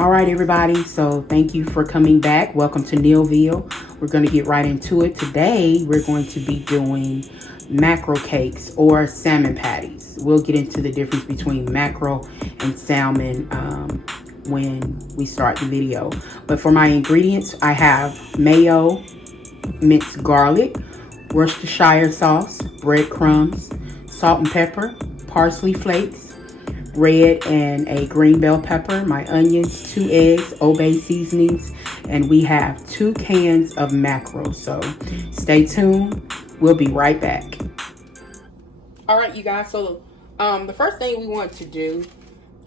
All right, everybody. So thank you for coming back. Welcome to NEALVILLE. We're going to get right into it. Today, we're going to be doing mackerel cakes or salmon patties. We'll get into the difference between mackerel and salmon when we start the video. But for my ingredients, I have mayo, minced garlic, Worcestershire sauce, breadcrumbs, salt and pepper, parsley flakes, red and a green bell pepper, my onions, 2 eggs, Old Bay seasonings, and we have 2 cans of mackerel. So stay tuned. We'll be right back. All right, you guys. So the first thing we want to do,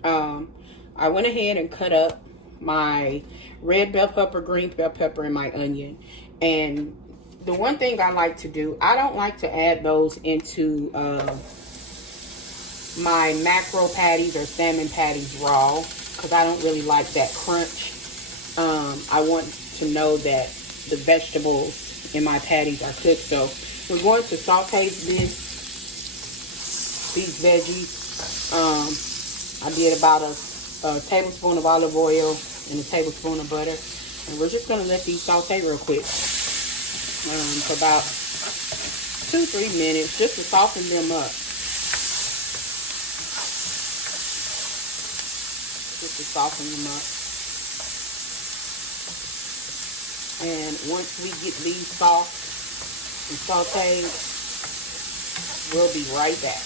I went ahead and cut up my red bell pepper, green bell pepper, and my onion. And the one thing I like to do, I don't like to add those into my mackerel patties or salmon patties raw, because I don't really like that crunch. I want to know that the vegetables in my patties are cooked. So we're going to saute these veggies. I did about a tablespoon of olive oil and a tablespoon of butter, and we're just going to let these saute real quick for about 2-3 minutes, just to soften them up. Just to soften them up. And once we get these soft and sauteed, we'll be right back.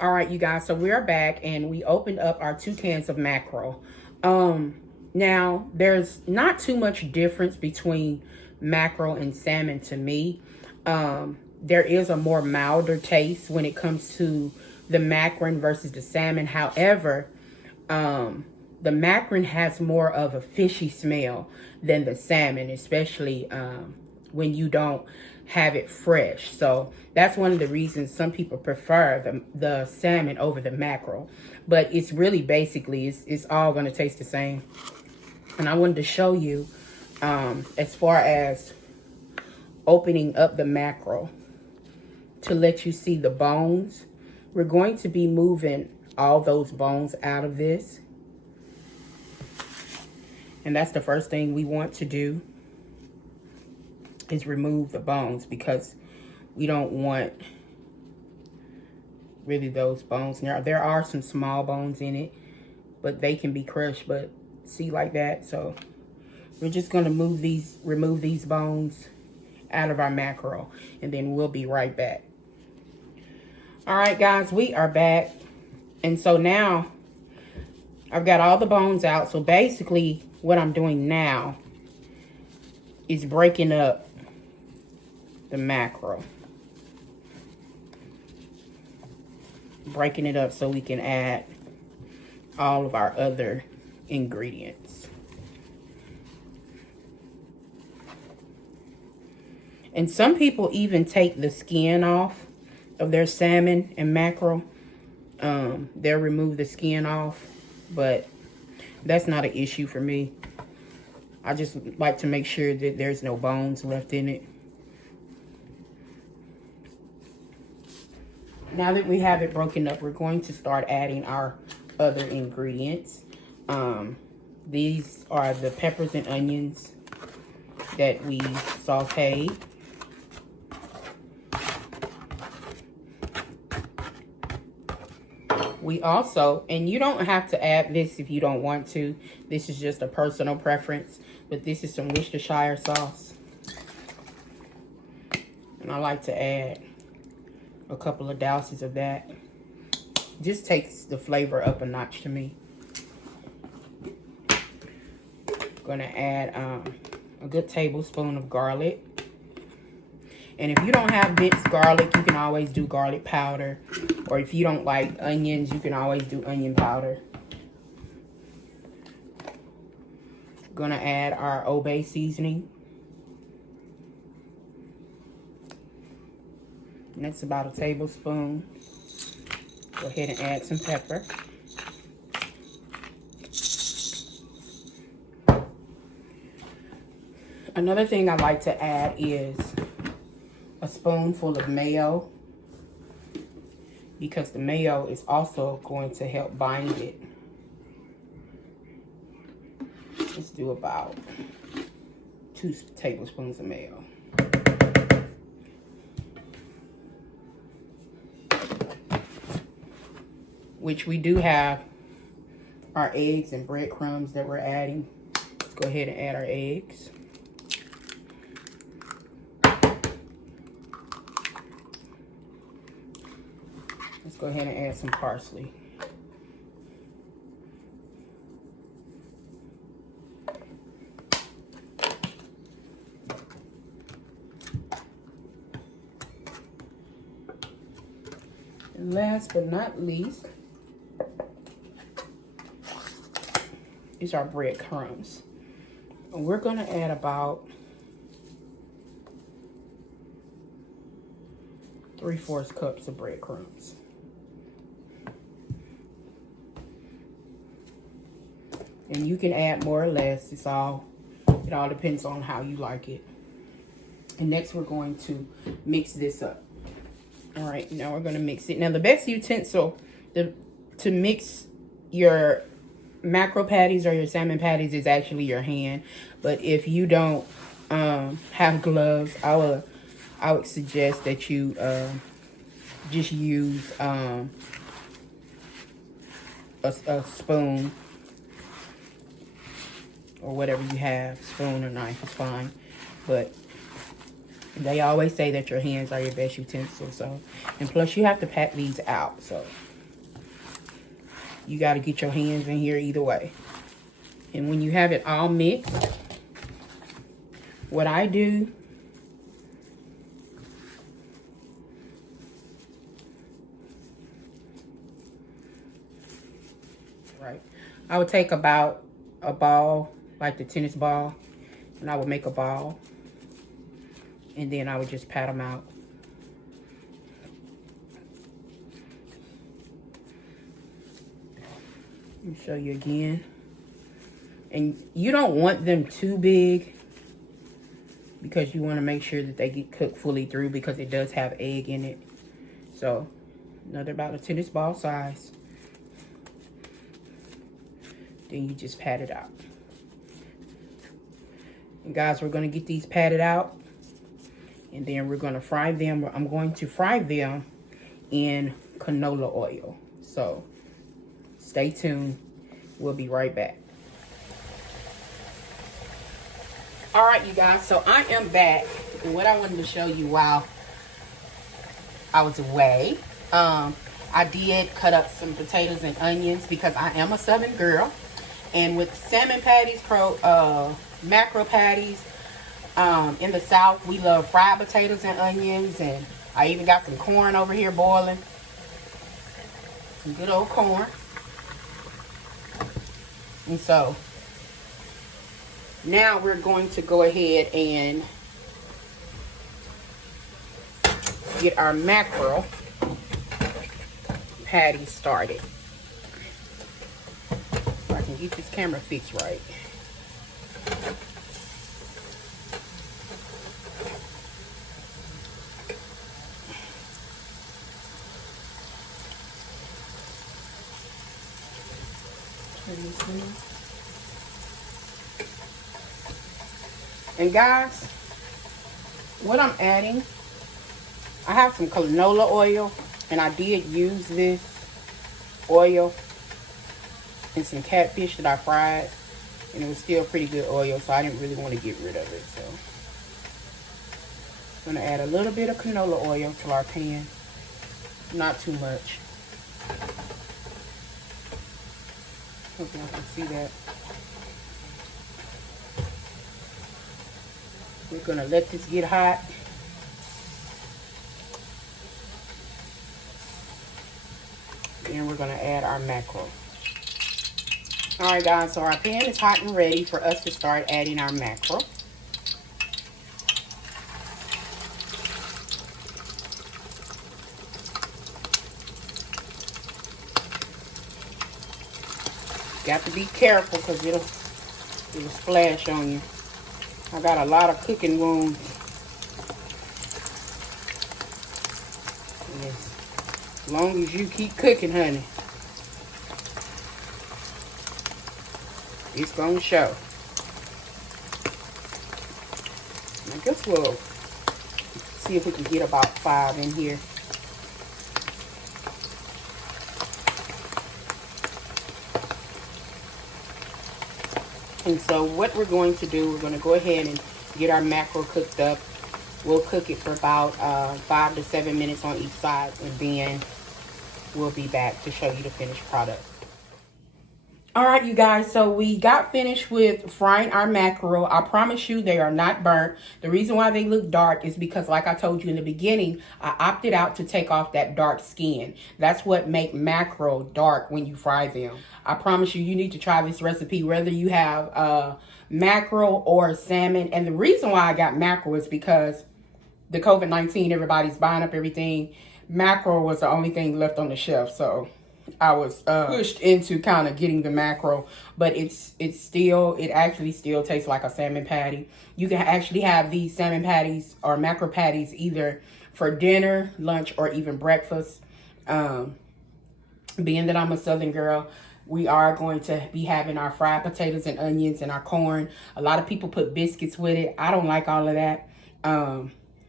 All right, you guys, so we're back and we opened up our 2 cans of mackerel. Now, there's not too much difference between mackerel and salmon to me. There is a more milder taste when it comes to the mackerel versus the salmon. However, the mackerel has more of a fishy smell than the salmon, especially when you don't have it fresh. So that's one of the reasons some people prefer the salmon over the mackerel. But it's really basically, it's all going to taste the same. And I wanted to show you as far as opening up the mackerel to let you see the bones. We're going to be moving all those bones out of this. And that's the first thing we want to do, is remove the bones, because we don't want really those bones. Now, there are some small bones in it, but they can be crushed, but see, like that. So we're just going to remove these bones out of our mackerel, and then we'll be right back. All right, guys, we are back. And so now I've got all the bones out. So basically what I'm doing now is breaking up the mackerel. Breaking it up so we can add all of our other ingredients. And some people even take the skin off of their salmon and mackerel. They'll remove the skin off, but that's not an issue for me. I just like to make sure that there's no bones left in it. Now that we have it broken up, we're going to start adding our other ingredients. These are the peppers and onions that we sauteed. We also, and you don't have to add this if you don't want to. This is just a personal preference. But this is some Worcestershire sauce. And I like to add a couple of douses of that. Just takes the flavor up a notch to me. Gonna add a good tablespoon of garlic. And if you don't have minced garlic, you can always do garlic powder. Or if you don't like onions, you can always do onion powder. Gonna add our Old Bay seasoning. And that's about a tablespoon. Go ahead and add some pepper. Another thing I like to add is a spoonful of mayo. because the mayo is also going to help bind it. Let's do about 2 tablespoons of mayo. Which we do have our eggs and breadcrumbs that we're adding. Let's go ahead and add our eggs. Let's go ahead and add some parsley. And last but not least is our breadcrumbs. And we're going to add about 3/4 cups of breadcrumbs. And you can add more or less. It all depends on how you like it. And next we're going to mix this up. All right, now we're going to mix it. Now the best utensil to mix your mackerel patties or your salmon patties is actually your hand. But if you don't have gloves, I would suggest that you just use a spoon or whatever you have. Spoon or knife is fine. But they always say that your hands are your best utensil. So, and plus you have to pat these out. So you got to get your hands in here either way. And when you have it all mixed, what I do, right, I would take about a ball, like the tennis ball, and I would make a ball. And then I would just pat them out. Let me show you again. And you don't want them too big because you want to make sure that they get cooked fully through because it does have egg in it. So, another about a tennis ball size. Then you just pat it out. And guys, we're going to get these patted out. And then we're going to fry them. I'm going to fry them in canola oil. So, stay tuned. We'll be right back. All right, you guys. So, I am back. And what I wanted to show you while I was away, I did cut up some potatoes and onions because I am a Southern girl. And with salmon patties, mackerel patties, in the South, we love fried potatoes and onions, and I even got some corn over here boiling. Some good old corn. And so, now we're going to go ahead and get our mackerel patties started. If I can get this camera fixed right. And guys, what I'm adding, I have some canola oil, and I did use this oil in some catfish that I fried, and it was still pretty good oil, so I didn't really want to get rid of it. So I'm going to add a little bit of canola oil to our pan, not too much. Hope y'all can see that. We're going to let this get hot. And we're going to add our mackerel. Alright guys, so our pan is hot and ready for us to start adding our mackerel. Got to be careful because it'll splash on you. I got a lot of cooking wounds. Yes. As long as you keep cooking, honey, it's gonna show. I guess we'll see if we can get about 5 in here. And so what we're going to do, we're going to go ahead and get our mackerel cooked up. We'll cook it for about 5 to 7 minutes on each side, and then we'll be back to show you the finished product. All right, you guys, so we got finished with frying our mackerel. I promise you they are not burnt. The reason why they look dark is because, like I told you in the beginning, I opted out to take off that dark skin. That's what makes mackerel dark when you fry them. I promise you, you need to try this recipe, whether you have mackerel or salmon. And the reason why I got mackerel is because the COVID-19, everybody's buying up everything. Mackerel was the only thing left on the shelf, so I was pushed into kind of getting the mackerel, but it actually still tastes like a salmon patty. You can actually have these salmon patties or mackerel patties either for dinner, lunch, or even breakfast. Being that I'm a Southern girl, we are going to be having our fried potatoes and onions and our corn. A lot of people put biscuits with it. I don't like all of that.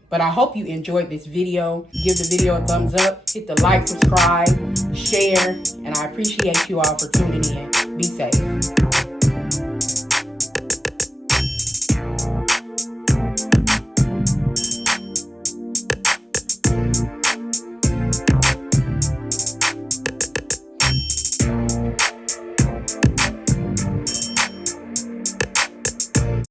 But I hope you enjoyed this video. Give the video a thumbs up, hit the like, subscribe, share, and I appreciate you all for tuning in. Be safe.